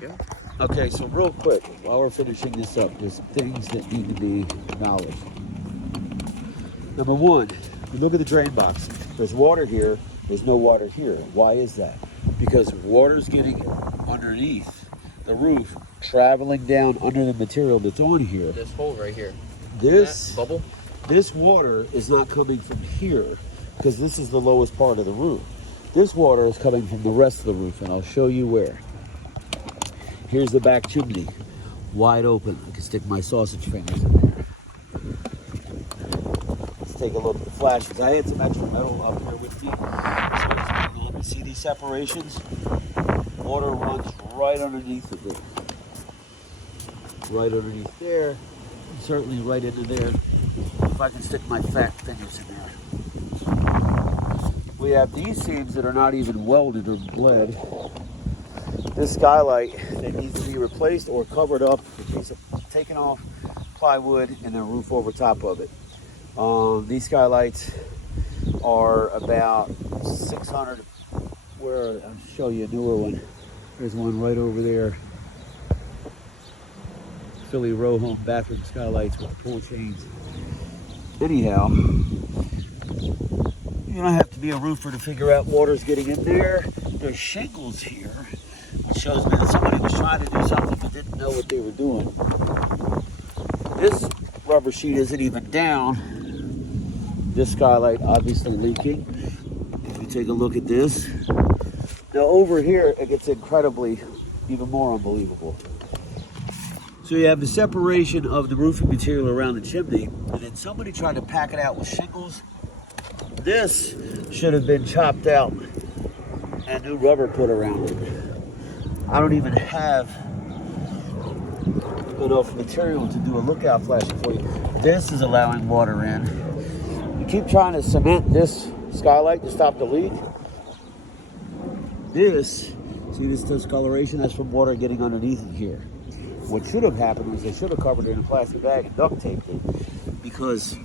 Yeah. Okay, so real quick, while we're finishing this up, there's things that need to be acknowledged. Number one, you look at the drain box. There's water here, there's no water here. Why is that? Because water's getting underneath the roof, traveling down under the material that's on here. This hole right here. This bubble. This water is not coming from here because this is the lowest part of the roof. This water is coming from the rest of the roof, and I'll show you where. Here's the back chimney, wide open. I can stick my sausage fingers in there. Let's take a look at the flashes. I had some extra metal up here with me. So let me see these separations. Water runs right underneath of it. Right underneath there, and certainly right into there. If I can stick my fat fingers in there. We have these seams that are not even welded or bled. This skylight that needs to be replaced or covered up, a piece of taken off plywood and then roof over top of it. These skylights are about 600. Where I'll show you a newer one. There's one right over there. Philly row home bathroom skylights with pull chains. Anyhow, you don't have to be a roofer to figure out water's getting in there. There's shingles here, which shows me that somebody was trying to do something but didn't know what they were doing. This rubber sheet isn't even down. This skylight obviously leaking. If you take a look at this. Now over here, it gets incredibly, even more unbelievable. So you have the separation of the roofing material around the chimney, and then somebody tried to pack it out with shingles. This should have been chopped out and new rubber put around it. I don't even have enough material to do a lookout flash for you. This is allowing water in. You keep trying to cement this skylight to stop the leak. This, see this discoloration? That's from water getting underneath it here. What should have happened was they should have covered it in a plastic bag and duct taped it because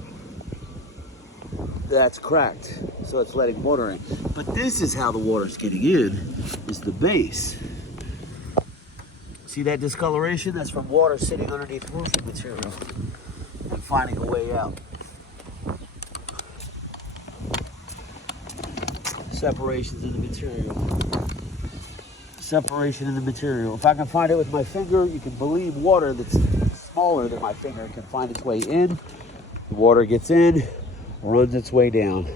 that's cracked, so it's letting water in. But this is how the water's getting in, is the base. See that discoloration? That's from water sitting underneath roofing material and finding a way out. Separations in the material. Separation in the material. If I can find it with my finger, you can believe water that's smaller than my finger can find its way in. The water gets in, runs its way down.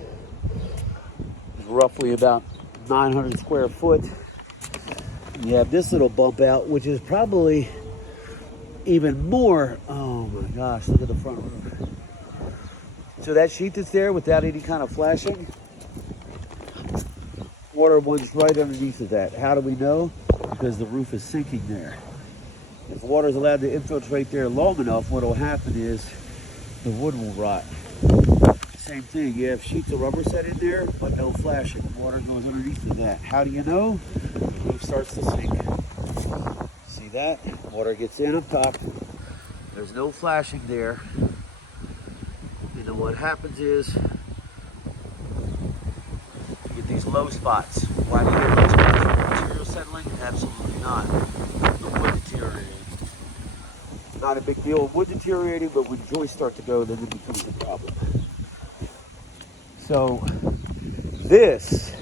It's roughly about 900 square foot. You have this little bump out, which is probably even more. Oh my gosh, look at the front roof. So that sheet that's there without any kind of flashing, water runs right underneath of that. How do we know? Because the roof is sinking there. If water is allowed to infiltrate there long enough, what will happen is the wood will rot. Same thing, you have sheets of rubber set in there, but no flashing. Water goes underneath of that. How do you know? The roof starts to sink. See that? Water gets in up top. There's no flashing there. And then what happens is, these low spots. Why do you get low spots? Material settling? Absolutely not. The wood deteriorating. Not a big deal. Wood deteriorating, but when joists start to go, then it becomes a problem. So this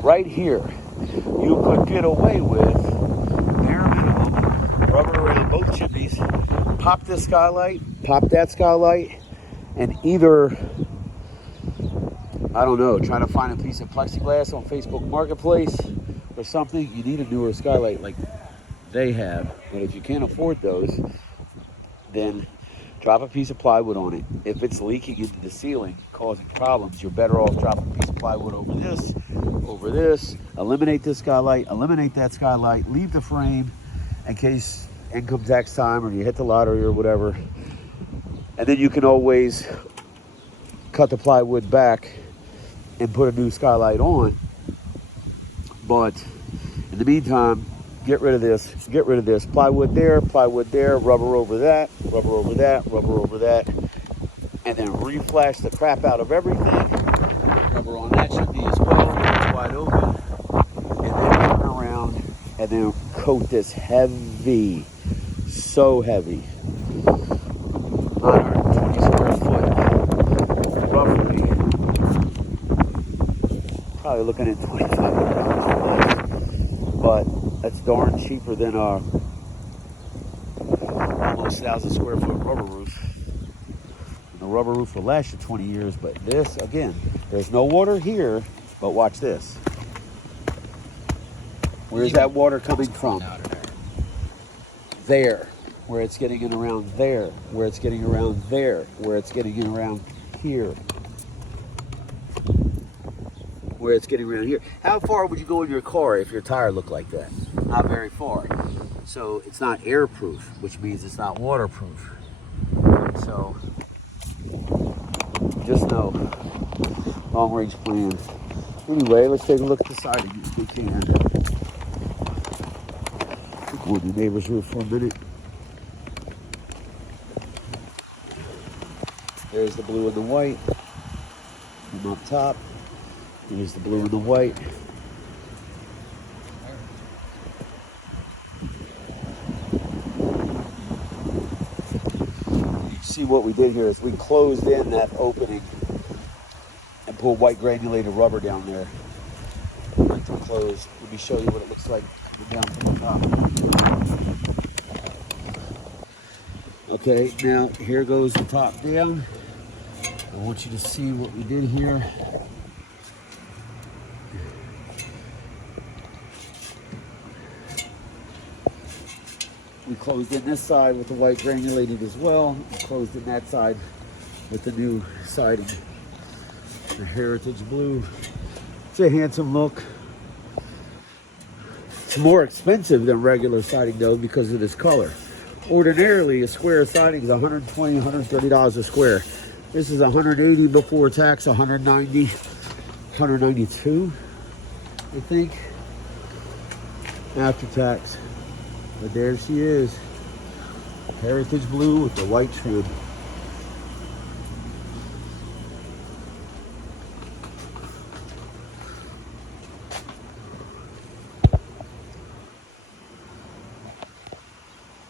right here, you could get away with bare minimum rubber around both chimneys. Pop this skylight, pop that skylight, and either, I don't know, trying to find a piece of plexiglass on Facebook Marketplace or something. You need a newer skylight like they have. But if you can't afford those, then drop a piece of plywood on it. If it's leaking into the ceiling, causing problems, you're better off dropping a piece of plywood over this, eliminate this skylight, eliminate that skylight, leave the frame in case income tax time or you hit the lottery or whatever. And then you can always cut the plywood back and put a new skylight on. But in the meantime, get rid of this. Plywood there, rubber over that, rubber over that, rubber over that. And then reflash the crap out of everything. Rubber on that should be as well, it's wide open. And then turn around and then coat this heavy, so heavy. 120 square foot, roughly. Probably looking at $2,500, but that's darn cheaper than our almost 1,000 square foot rubber roof. And the rubber roof will last you 20 years, but this, again, there's no water here, but watch this. Where's that water coming from? There, where it's getting in around there, where it's getting around there, where it's getting in around here, where it's getting around here. How far would you go in your car if your tire looked like that? Not very far. So it's not airproof, which means it's not waterproof. So just know, long range plan. Anyway, let's take a look at the siding if we can. Go on the neighbor's roof for a minute. There's the blue and the white. From up top. Here's the blue and the white. You see what we did here is we closed in that opening and put white granulated rubber down there. Like to close. Let me show you what it looks like down from the top. Okay, now here goes the top down. I want you to see what we did here. We closed in this side with the white granulated as well. We closed in that side with the new siding, the Heritage Blue. It's a handsome look. It's more expensive than regular siding though because of this color. Ordinarily, a square siding is $120, $130 a square. This is $180 before tax, $190, $192, I think, after tax. But there she is, Heritage Blue with the white trim.